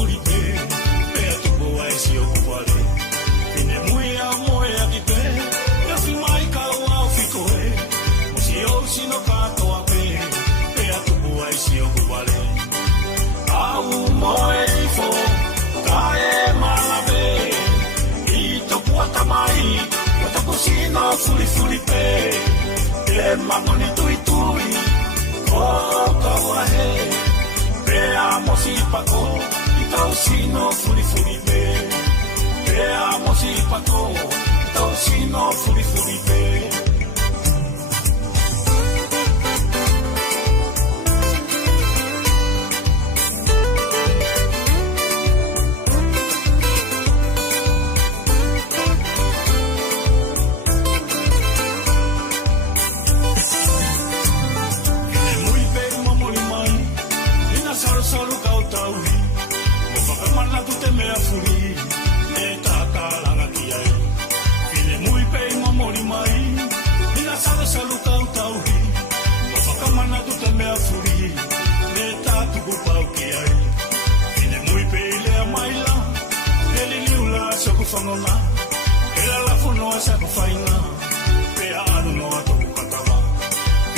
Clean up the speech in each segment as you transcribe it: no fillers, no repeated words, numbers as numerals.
furipe, pe atupo ai si okupale. Ine muia moia ki pe, ya fi mai ka wa fiko e. Mosi o sino kato ape, pe atupo ai si okupale. Au moe ifo, kae malabe, ito puata mai, wata kusino furipe, e mamoni tui tui, o kawahe. Veamos si paco, y tausino furipe. Veamos si paco, y tausino furipe. Solo kau taui, mo whakamana tu te mea furi, e tātālanga ki ai. Ine mui pei mamori mai, ina salo kau taui, mo whakamana tu te mea furi, e tātuku pau ki ai. Ine mui pei lea maila, e li liula saku whangona, e la lafo noa saku whainga, pe a anu noa toku katawa.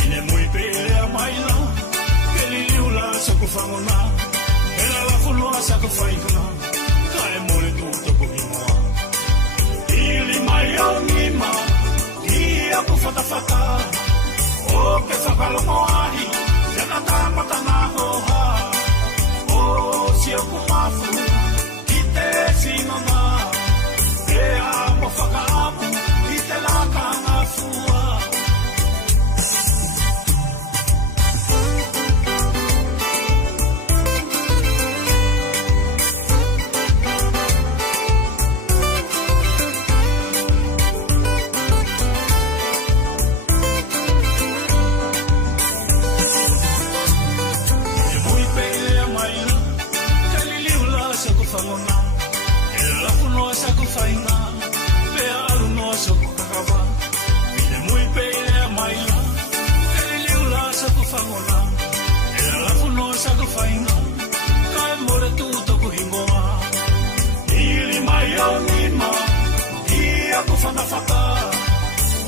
Ine mui pei lea maila, e li liula saku whangona, saku whaikuna, kae more tu toko himoa. Ili mai au ngima, ki aku whatawhata, o ke whakalongo ahi, yana tāmata ngā hoha. O si aku mafu, ki te sinona, e a mo whakaapu, ki te laka ngā fua.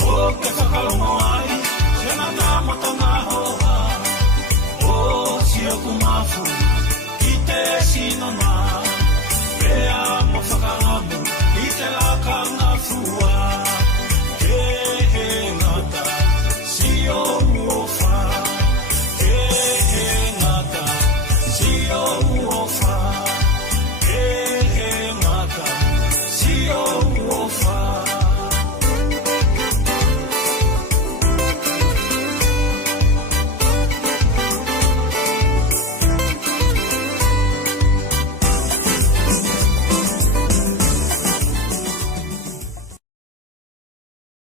O ke whakalongo ai, yana tā mata ngā hoha. O si aku mafu,